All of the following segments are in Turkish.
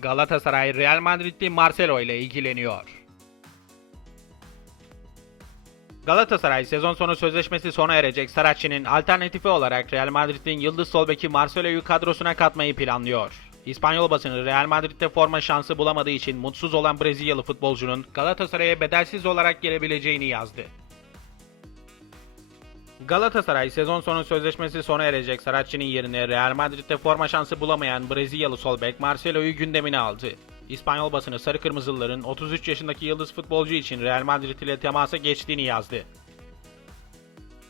Galatasaray Real Madrid'li Marcelo ile ilgileniyor. Galatasaray sezon sonu sözleşmesi sona erecek Saracchi'nin alternatifi olarak Real Madrid'in yıldız sol beki Marcelo'yu kadrosuna katmayı planlıyor. İspanyol basını Real Madrid'de forma şansı bulamadığı için mutsuz olan Brezilyalı futbolcunun Galatasaray'a bedelsiz olarak gelebileceğini yazdı. Galatasaray sezon sonu sözleşmesi sona erecek Saracchi'nin yerine Real Madrid'de forma şansı bulamayan Brezilyalı sol bek Marcelo'yu gündemine aldı. İspanyol basını Sarı Kırmızılıların 33 yaşındaki yıldız futbolcu için Real Madrid ile temasa geçtiğini yazdı.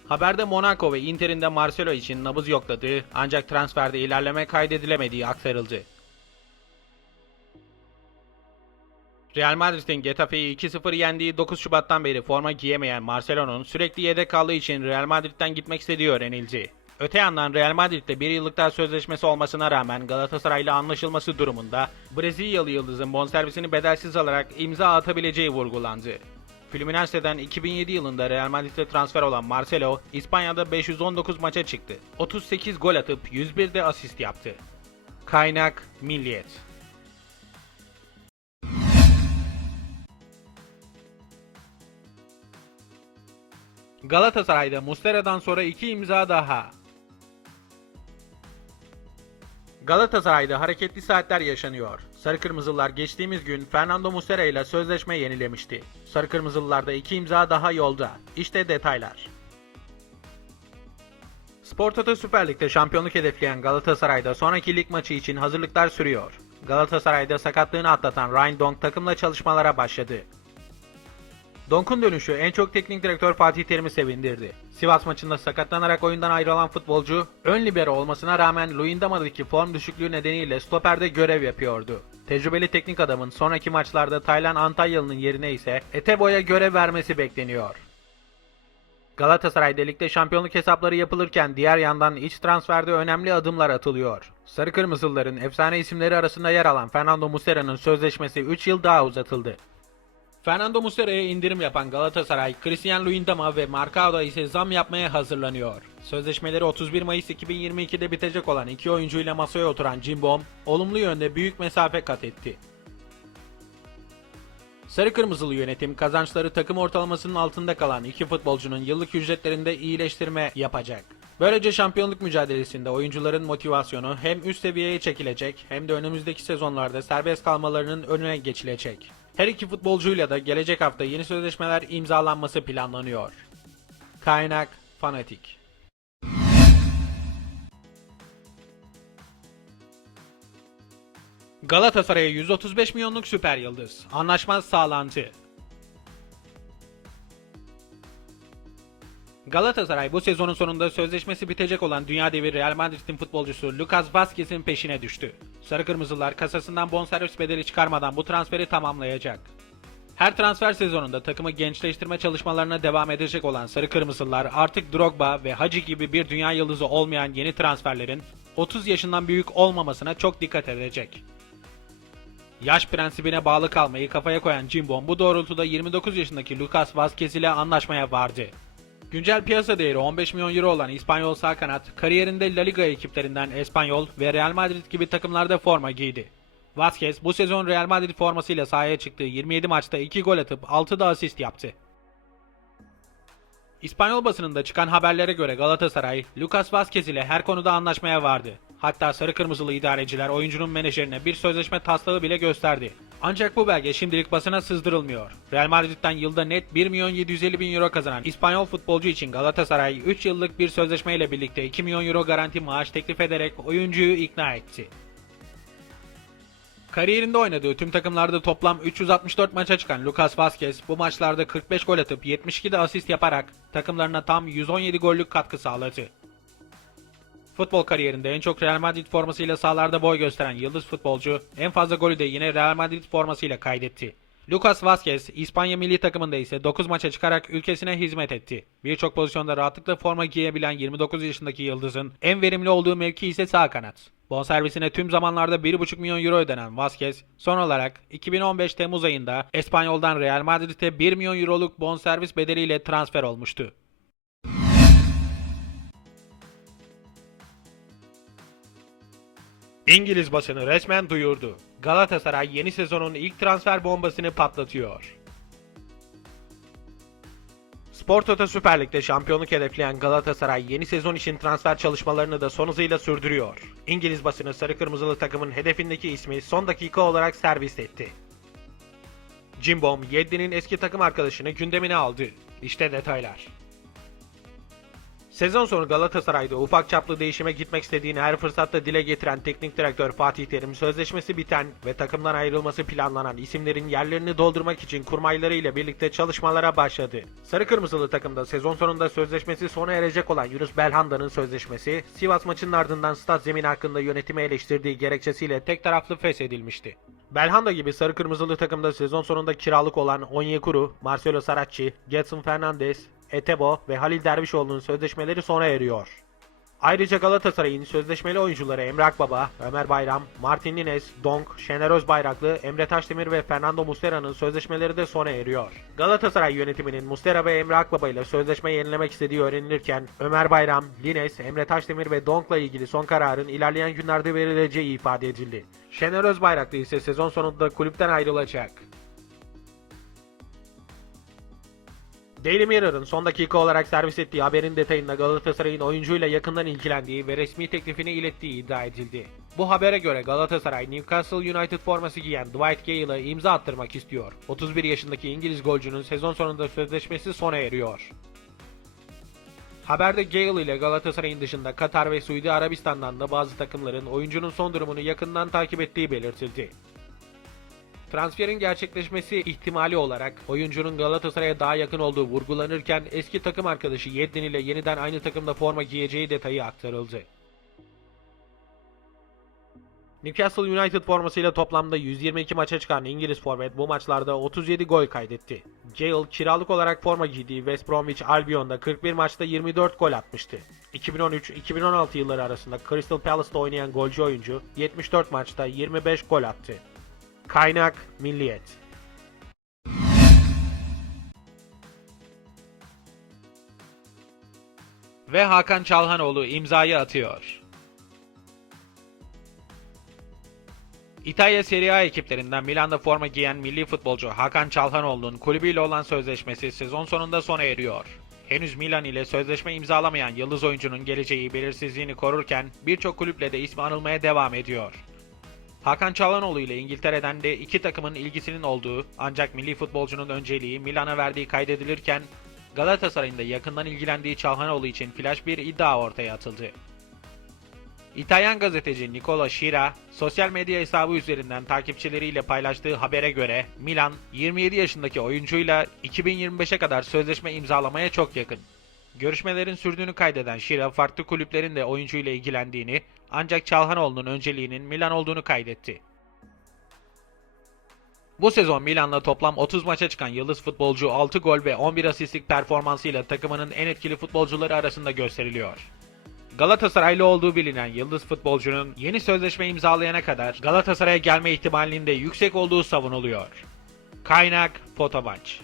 Haberde Monaco ve Inter'in de Marcelo için nabız yokladığı ancak transferde ilerleme kaydedilemediği aktarıldı. Real Madrid'in Getafe'yi 2-0 yendiği 9 Şubat'tan beri forma giyemeyen Marcelo'nun sürekli yedek kaldığı için Real Madrid'den gitmek istediği öğrenildi. Öte yandan Real Madrid'de bir yıllık daha sözleşmesi olmasına rağmen Galatasaray'la anlaşılması durumunda Brezilyalı yıldızın bonservisini bedelsiz alarak imza atabileceği vurgulandı. Fluminense'den 2007 yılında Real Madrid'e transfer olan Marcelo, İspanya'da 519 maça çıktı. 38 gol atıp 101 de asist yaptı. Kaynak Milliyet Galatasaray'da Muslera'dan sonra iki imza daha. Galatasaray'da hareketli saatler yaşanıyor. Sarı Kırmızılılar geçtiğimiz gün Fernando Muslera ile sözleşme yenilemişti. Sarı Kırmızılılarda iki imza daha yolda. İşte detaylar. Spor Toto Süper Lig'de şampiyonluk hedefleyen Galatasaray'da sonraki lig maçı için hazırlıklar sürüyor. Galatasaray'da sakatlığını atlatan Ryan Donk takımla çalışmalara başladı. Donk'un dönüşü en çok teknik direktör Fatih Terim'i sevindirdi. Sivas maçında sakatlanarak oyundan ayrılan futbolcu, ön libero olmasına rağmen Luyendama'daki form düşüklüğü nedeniyle stoperde görev yapıyordu. Tecrübeli teknik adamın sonraki maçlarda Taylan Antalyalı'nın yerine ise Etebo'ya görev vermesi bekleniyor. Galatasaray ligde şampiyonluk hesapları yapılırken diğer yandan iç transferde önemli adımlar atılıyor. Sarı Kırmızılıların efsane isimleri arasında yer alan Fernando Muslera'nın sözleşmesi 3 yıl daha uzatıldı. Fernando Muslera'ya indirim yapan Galatasaray, Christian Luyendama ve Marcao'da ise zam yapmaya hazırlanıyor. Sözleşmeleri 31 Mayıs 2022'de bitecek olan iki oyuncuyla masaya oturan Cimbom, olumlu yönde büyük mesafe kat etti. Sarı Kırmızılı yönetim kazançları takım ortalamasının altında kalan iki futbolcunun yıllık ücretlerinde iyileştirme yapacak. Böylece şampiyonluk mücadelesinde oyuncuların motivasyonu hem üst seviyeye çekilecek hem de önümüzdeki sezonlarda serbest kalmalarının önüne geçilecek. Her iki futbolcuyla da gelecek hafta yeni sözleşmeler imzalanması planlanıyor. Kaynak Fanatik Galatasaray'a 135 milyonluk süper yıldız. Anlaşma sağlandı. Galatasaray bu sezonun sonunda sözleşmesi bitecek olan dünya devi Real Madrid'in futbolcusu Lucas Vazquez'in peşine düştü. Sarı Kırmızılar kasasından bonservis bedeli çıkarmadan bu transferi tamamlayacak. Her transfer sezonunda takımı gençleştirme çalışmalarına devam edecek olan Sarı Kırmızılar artık Drogba ve Hacı gibi bir dünya yıldızı olmayan yeni transferlerin 30 yaşından büyük olmamasına çok dikkat edecek. Yaş prensibine bağlı kalmayı kafaya koyan Cimbom bu doğrultuda 29 yaşındaki Lucas Vazquez ile anlaşmaya vardı. Güncel piyasa değeri 15 milyon euro olan İspanyol sağ kanat, kariyerinde La Liga ekiplerinden Espanyol ve Real Madrid gibi takımlarda forma giydi. Vazquez bu sezon Real Madrid formasıyla sahaya çıktığı 27 maçta 2 gol atıp 6 da asist yaptı. İspanyol basınında çıkan haberlere göre Galatasaray, Lucas Vazquez ile her konuda anlaşmaya vardı. Hatta sarı kırmızılı idareciler oyuncunun menajerine bir sözleşme taslağı bile gösterdi. Ancak bu belge şimdilik basına sızdırılmıyor. Real Madrid'den yılda net 1 milyon 750 bin euro kazanan İspanyol futbolcu için Galatasaray 3 yıllık bir sözleşme ile birlikte 2 milyon euro garanti maaş teklif ederek oyuncuyu ikna etti. Kariyerinde oynadığı tüm takımlarda toplam 364 maça çıkan Lucas Vazquez bu maçlarda 45 gol atıp 72 de asist yaparak takımlarına tam 117 gollük katkı sağladı. Futbol kariyerinde en çok Real Madrid formasıyla sahalarda boy gösteren yıldız futbolcu en fazla golü de yine Real Madrid formasıyla kaydetti. Lucas Vazquez, İspanya milli takımında ise 9 maça çıkarak ülkesine hizmet etti. Birçok pozisyonda rahatlıkla forma giyebilen 29 yaşındaki yıldızın en verimli olduğu mevki ise sağ kanat. Bonservisine tüm zamanlarda 1,5 milyon euro ödenen Vazquez, son olarak 2015 Temmuz ayında Espanyol'dan Real Madrid'e 1 milyon euroluk bonservis bedeliyle transfer olmuştu. İngiliz basını resmen duyurdu. Galatasaray yeni sezonun ilk transfer bombasını patlatıyor. Spor Toto Süper Lig'de şampiyonluk hedefleyen Galatasaray yeni sezon için transfer çalışmalarını da son hızıyla sürdürüyor. İngiliz basını sarı kırmızılı takımın hedefindeki ismi son dakika olarak servis etti. Cimbom, Yedlin'in eski takım arkadaşını gündemine aldı. İşte detaylar. Sezon sonu Galatasaray'da ufak çaplı değişime gitmek istediğini her fırsatta dile getiren teknik direktör Fatih Terim sözleşmesi biten ve takımdan ayrılması planlanan isimlerin yerlerini doldurmak için kurmayları ile birlikte çalışmalara başladı. Sarı Kırmızılı takımda sezon sonunda sözleşmesi sona erecek olan Yunus Belhanda'nın sözleşmesi Sivas maçının ardından stat zemini hakkında yönetimi eleştirdiği gerekçesiyle tek taraflı feshedilmişti. Belhanda gibi sarı kırmızılı takımda sezon sonunda kiralık olan Onyekuru, Marcelo Saracchi, Getson Fernandes, Etebo ve Halil Dervişoğlu'nun sözleşmeleri sona eriyor. Ayrıca Galatasaray'ın sözleşmeli oyuncuları Emre Akbaba, Ömer Bayram, Martin Nines, Donk, Şener Özbayraklı, Emre Taşdemir ve Fernando Muslera'nın sözleşmeleri de sona eriyor. Galatasaray yönetiminin Muslera ve Emre Akbaba ile sözleşme yenilemek istediği öğrenilirken Ömer Bayram, Lines, Emre Taşdemir ve Donk'la ilgili son kararın ilerleyen günlerde verileceği ifade edildi. Şener Özbayraklı ise sezon sonunda kulüpten ayrılacak. Daily Mirror'ın son dakika olarak servis ettiği haberin detayında Galatasaray'ın oyuncuyla yakından ilgilendiği ve resmi teklifini ilettiği iddia edildi. Bu habere göre Galatasaray Newcastle United forması giyen Dwight Gale'a imza attırmak istiyor. 31 yaşındaki İngiliz golcünün sezon sonunda sözleşmesi sona eriyor. Haberde Gale ile Galatasaray'ın dışında Katar ve Suudi Arabistan'dan da bazı takımların oyuncunun son durumunu yakından takip ettiği belirtildi. Transferin gerçekleşmesi ihtimali olarak oyuncunun Galatasaray'a daha yakın olduğu vurgulanırken eski takım arkadaşı Yedlin ile yeniden aynı takımda forma giyeceği detayı aktarıldı. Newcastle United formasıyla toplamda 122 maça çıkan İngiliz forvet bu maçlarda 37 gol kaydetti. Gale kiralık olarak forma giydiği West Bromwich Albion'da 41 maçta 24 gol atmıştı. 2013-2016 yılları arasında Crystal Palace'da oynayan golcü oyuncu 74 maçta 25 gol attı. Kaynak Milliyet Ve Hakan Çalhanoğlu imzayı atıyor. İtalya Serie A ekiplerinden Milan'da forma giyen milli futbolcu Hakan Çalhanoğlu'nun kulübüyle olan sözleşmesi sezon sonunda sona eriyor. Henüz Milan ile sözleşme imzalamayan yıldız oyuncunun geleceği belirsizliğini korurken birçok kulüple de ismi anılmaya devam ediyor. Hakan Çalhanoğlu ile İngiltere'den de iki takımın ilgisinin olduğu ancak milli futbolcunun önceliği Milan'a verdiği kaydedilirken Galatasaray'ın da yakından ilgilendiği Çalhanoğlu için flash bir iddia ortaya atıldı. İtalyan gazeteci Nicola Shira, sosyal medya hesabı üzerinden takipçileriyle paylaştığı habere göre Milan, 27 yaşındaki oyuncuyla 2025'e kadar sözleşme imzalamaya çok yakın. Görüşmelerin sürdüğünü kaydeden Shira, farklı kulüplerin de oyuncuyla ilgilendiğini ancak Çalhanoğlu'nun önceliğinin Milan olduğunu kaydetti. Bu sezon Milan'la toplam 30 maça çıkan yıldız futbolcu 6 gol ve 11 asistlik performansıyla takımının en etkili futbolcuları arasında gösteriliyor. Galatasaraylı olduğu bilinen yıldız futbolcunun yeni sözleşme imzalayana kadar Galatasaray'a gelme ihtimalinin de yüksek olduğu savunuluyor. Kaynak Fotomaç